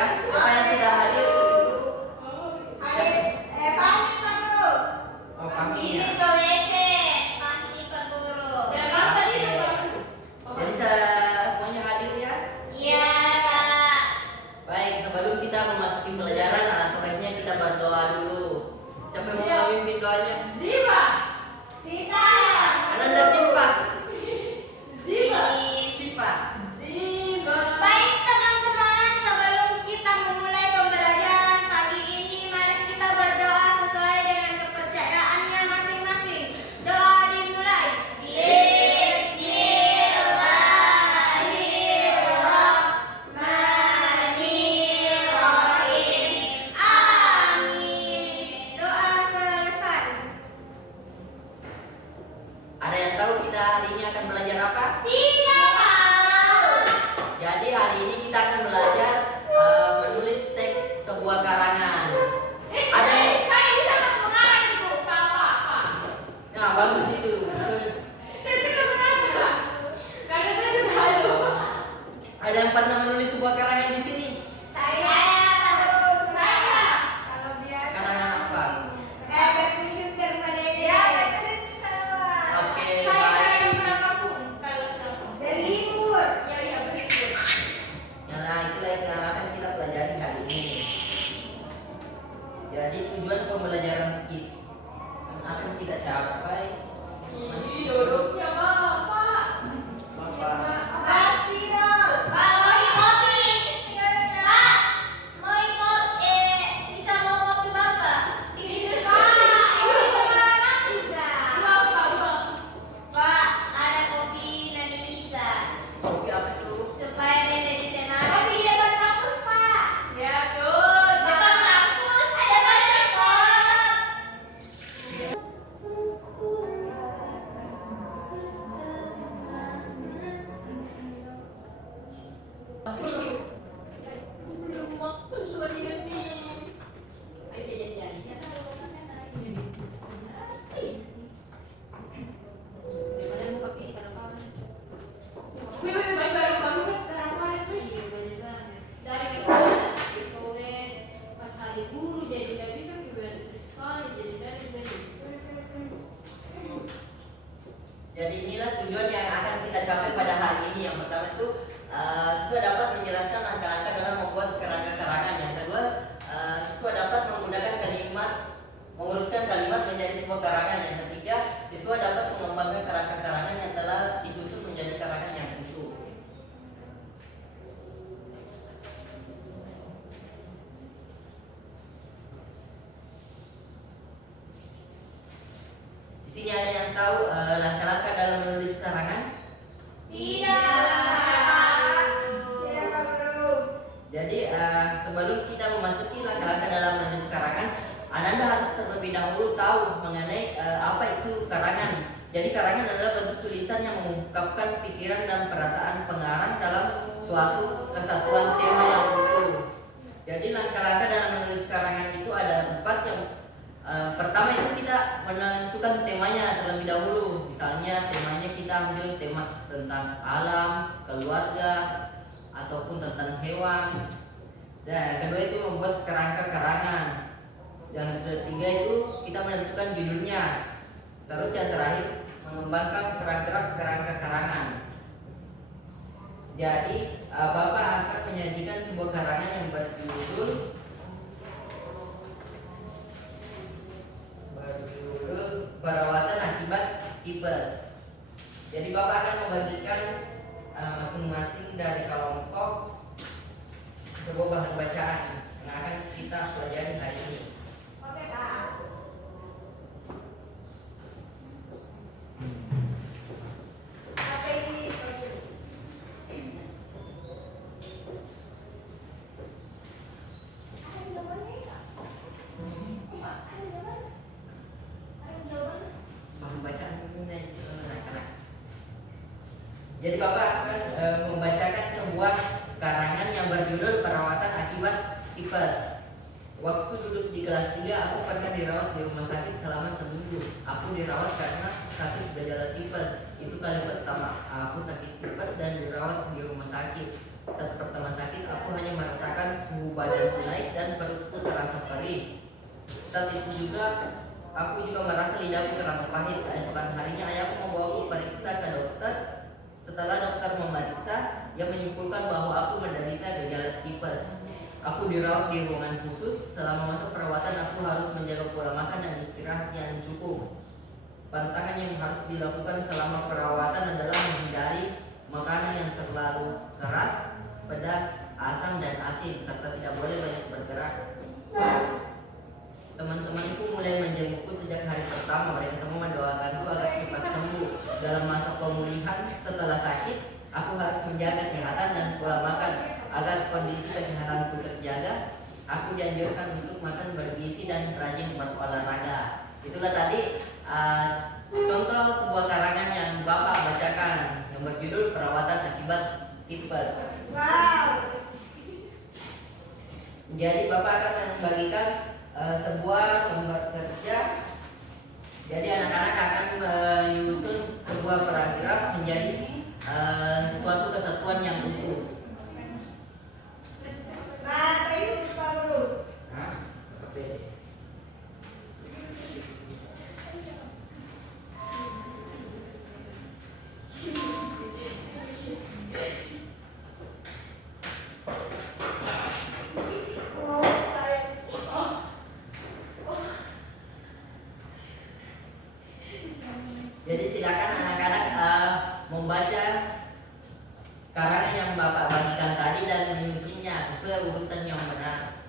ya. Siapa yang tidak hadir? Oh, kami ya. Ini ke WC, panggil Pak Guru. Jadi semuanya hadir ya. Iya, Pak. Baik, sebelum kita memasuki pelajaran, alangkah baiknya kita berdoa dulu. Siapa yang mau memimpin doanya? Sita. Ananda Sipa. Ziva. Sipa. Baik teman-teman, sebelum kita memulai pembelajaran pagi ini, mari kita berdoa sesuai dengan kepercayaannya masing-masing. Doa dimulai. Bismillahirrahmanirrahim. Amin. Doa selesai. Ada yang tahu kita hari ini akan belajar apa? Tidak tahu. Jadi hari ini kita akan belajar menulis teks sebuah karangan. Ada yang... Saya bisa mengarang itu, Pak. Nah, bagus itu. Karena saya sudah ada. Ada yang pernah menulis sebuah karangan di sini? Saya terus saya. Kalau dia Karangan apa? berkunjung ke rumah Dede. Ya, betul sama. Oke, Saya baik. yang pernah kampung. Kalau kampung. Berlibur. Ya, berlibur. Nah, itulah yang akan kita pelajari hari ini. Jadi tujuan pembelajaran kita akan kita capai masih Duduknya Bapak. Bapak. Aspirol. Pak, mau kopi. Pak, mau kopi. Bisa mau kopi Bapak? Pak, ini sama anak juga. Pak, ada kopi Nanisa. Kopi apa itu? Supaya Dede bisa makan. Kopi di depan kampus, Pak. Ya, tuh. Depan kampus, ada banyak kok. Belum waktu sudah diganti. Ayo jajan. Kemarin buka pilih karena panas. Wih, baru karena panas. Iya, banyak banget. Dari kesana kowe pas hari guru jadi nggak bisa juga terus sekali jadi dari. Jadi inilah tujuan yang akan kita capai pada hari ini. Yang pertama itu siswa dapat menjelaskan langkah-langkah dalam membuat kerangka karangan. Yang kedua, siswa dapat menggunakan kalimat, mengurutkan kalimat menjadi sebuah karangan. Yang ketiga, siswa dapat mengembangkan kerangka karangan yang telah disusun menjadi karangan yang utuh. Di sini ada yang tahu langkah-langkah dalam menulis karangan? Jadi sebelum kita memasuki langkah-langkah dalam menulis karangan, Ananda harus terlebih dahulu tahu mengenai apa itu karangan. Jadi karangan adalah bentuk tulisan yang mengungkapkan pikiran dan perasaan pengarang dalam suatu kesatuan tema yang utuh. Jadi langkah-langkah dalam menulis karangan itu ada 4 yang pertama itu kita menentukan temanya terlebih dahulu. Misalnya temanya kita ambil tema tentang alam, keluarga, ataupun tentang hewan. Dan yang kedua itu membuat kerangka karangan. Yang ketiga itu kita menentukan judulnya. Terus yang terakhir mengembangkan gerak-gerak kerangka karangan. Jadi Bapak akan menyajikan sebuah karangan yang berjudul perawatan akibat tipes. Jadi Bapak akan membagikan masing-masing dari kelompok sebuah bahan bacaan yang akan kita pelajari hari ini. Oke, Pak. Apa ini? Bahan bacaan ini anak-anak. Jadi Bapak akan membacakan sebuah karangan yang berjudul perawatan akibat tipes. Waktu duduk di kelas 3, aku pernah dirawat di rumah sakit selama seminggu. Aku dirawat karena sakit gejala tipes. Itu kali pertama aku sakit tipes dan dirawat di rumah sakit. Saat pertama sakit, aku hanya merasakan suhu badanku naik dan perutku terasa perih. Saat itu juga aku juga merasa lidahku terasa pahit. Keesokan harinya ayahku membawaku periksa ke dokter. Setelah dokter memeriksa, ia menyimpulkan bahwa aku menderita gejala tipes. Aku dirawat di ruangan khusus. Selama masa perawatan aku harus menjaga pola makan dan istirahat yang cukup. Pantangan yang harus dilakukan selama perawatan adalah menghindari makanan yang terlalu keras, pedas, asam, dan asin, serta tidak boleh banyak bergerak. Teman-temanku mulai menjengukku sejak hari pertama. Mereka semua mendoakanku agar cepat sembuh. Dalam masa pemulihan setelah sakit, aku harus menjaga kesehatan dan pola makan agar kondisi kesehatanku terjaga. Aku dianjurkan untuk makan bergizi dan rajin berolahraga. Itulah tadi contoh sebuah karangan yang Bapak bacakan yang berjudul Perawatan Akibat Tipes. Wow. Jadi Bapak akan membagikan sebuah lembar kerja. Jadi anak-anak akan menyusun sebuah paragraf menjadi suatu kesatuan yang utuh. Nah, itu Pak Guru. Nah, oke. Jadi silakan anak-anak membaca karangan yang Bapak bagikan tadi dan menyusunnya sesuai urutan yang benar.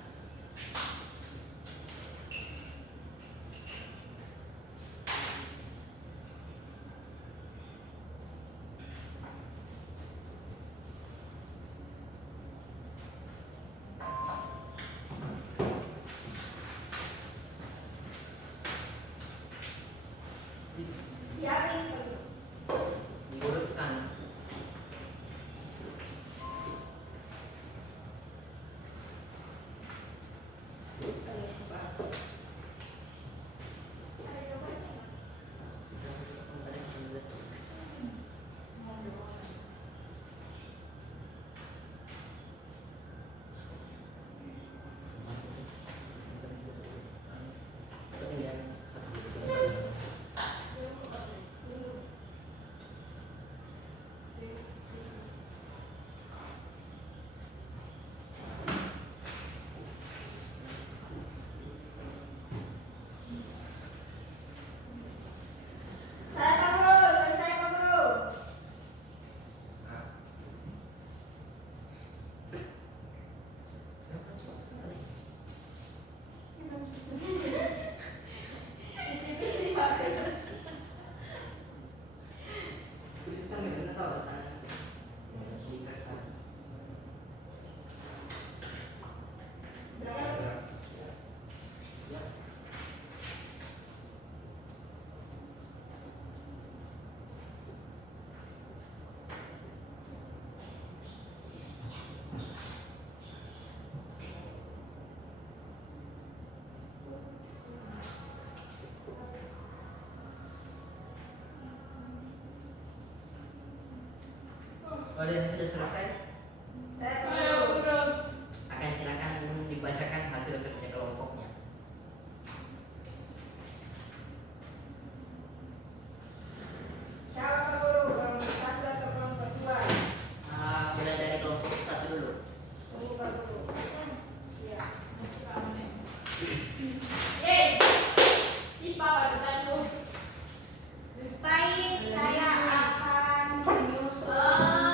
Diurutkan. Kalau yang sudah selesai, akan silakan dibacakan hasil kerja kelompoknya. Siapa Pak Guru? Kelompok satu atau kelompok dua? Mulai dari kelompok satu dulu. Tunggu Pak Guru. Iya. Si Papa bertanya. Baik, saya akan menyusun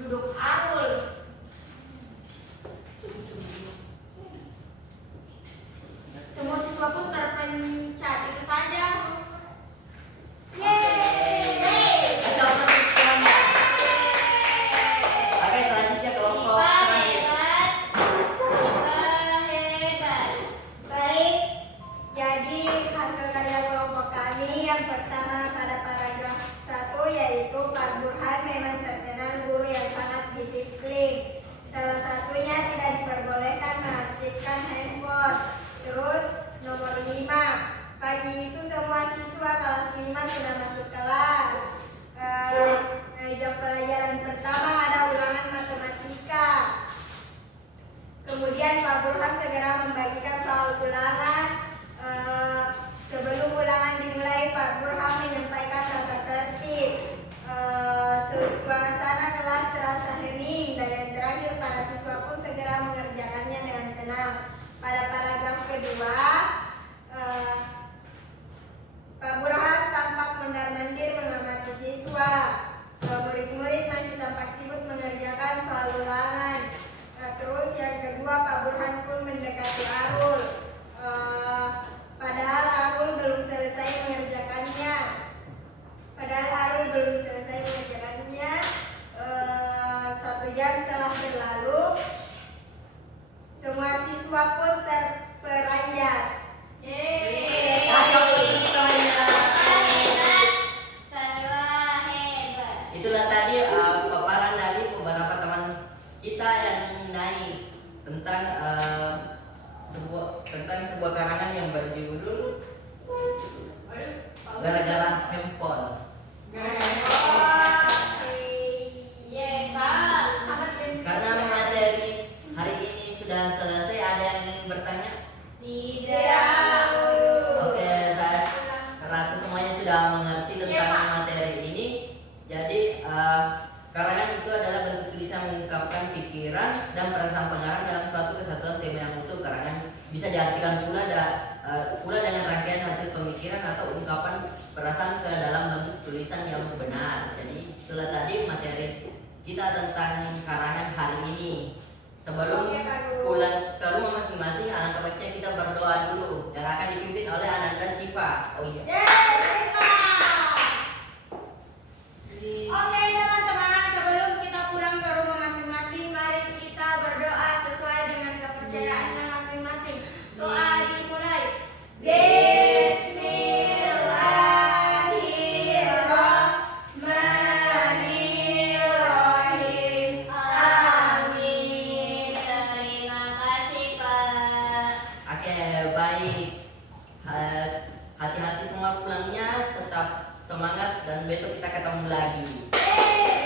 duduk Arul. Semua siswa pun terpencet, itu saja. Yeay. Oke, selanjutnya kelompok Sipa terakhir. hebat. Sipa hebat. Baik, jadi hasil karya kelompok kami yang pertama pada paragraf 1 yaitu Pak Burhan memang terkenal guru yang sangat disiplin. Salah satunya tidak diperbolehkan mengaktifkan handphone. Terus nomor 5, pagi itu semua siswa kelas 5 sudah masuk kelas. Jam pelajaran pertama ada ulangan matematika. Kemudian Pak Burhan segera membagikan soal ulangan. Sebelum ulangan dimulai, Pak Burhan menyampaikan tata tertib. Suasana kelas terasa hening dan yang terakhir para siswa pun segera mengerjakannya dengan tenang. Pada paragraf kedua, Pak Burhan tampak mondar-mandir mengamati siswa. Murid-murid masih tampak sibuk mengerjakan soal ulangan. Terus yang kedua, Pak Burhan pun mendekati Arul. Padahal Arul belum selesai mengerjakannya. Satu jam telah berlalu. Semua siswa pun terperanjat. Yeay. Ayo, tepuk tangannya. Salwa hebat. Itulah tadi paparan dari beberapa teman kita yang mengenai tentang sebuah karangan yang berjudul Gara-gara Handphone. Yeay, Pak. Sangat Karena materi hari ini sudah selesai, ada yang ingin bertanya? Tidak. Oke, saya rasa semuanya sudah mengerti Iya, tentang Pak. materi ini. Jadi karangan itu adalah bentuk tulisan mengungkapkan pikiran dan perasaan pengarang dalam suatu kesatuan tema yang utuh. Karangan bisa diartikan pula dengan rangkaian hasil pemikiran atau ungkapan perasaan ke dalam bentuk tulisan yang benar. Jadi itulah tadi materi kita tentang karangan hari ini. Sebelum Oke, Pak Guru. pulang ke rumah masing-masing, alangkah baiknya kita berdoa dulu yang akan dipimpin oleh Ananda Sipa. Oh iya. Oke teman-teman, sebelum kita pulang ke rumah masing-masing, mari kita berdoa sesuai dengan kepercayaannya masing-masing. Doa dimulai. Bismillahirrahmanirrahim. Amin. Terima kasih, Pak. Oke, baik. Hati-hati semua pulangnya, tetap semangat dan besok kita ketemu lagi. Yeay.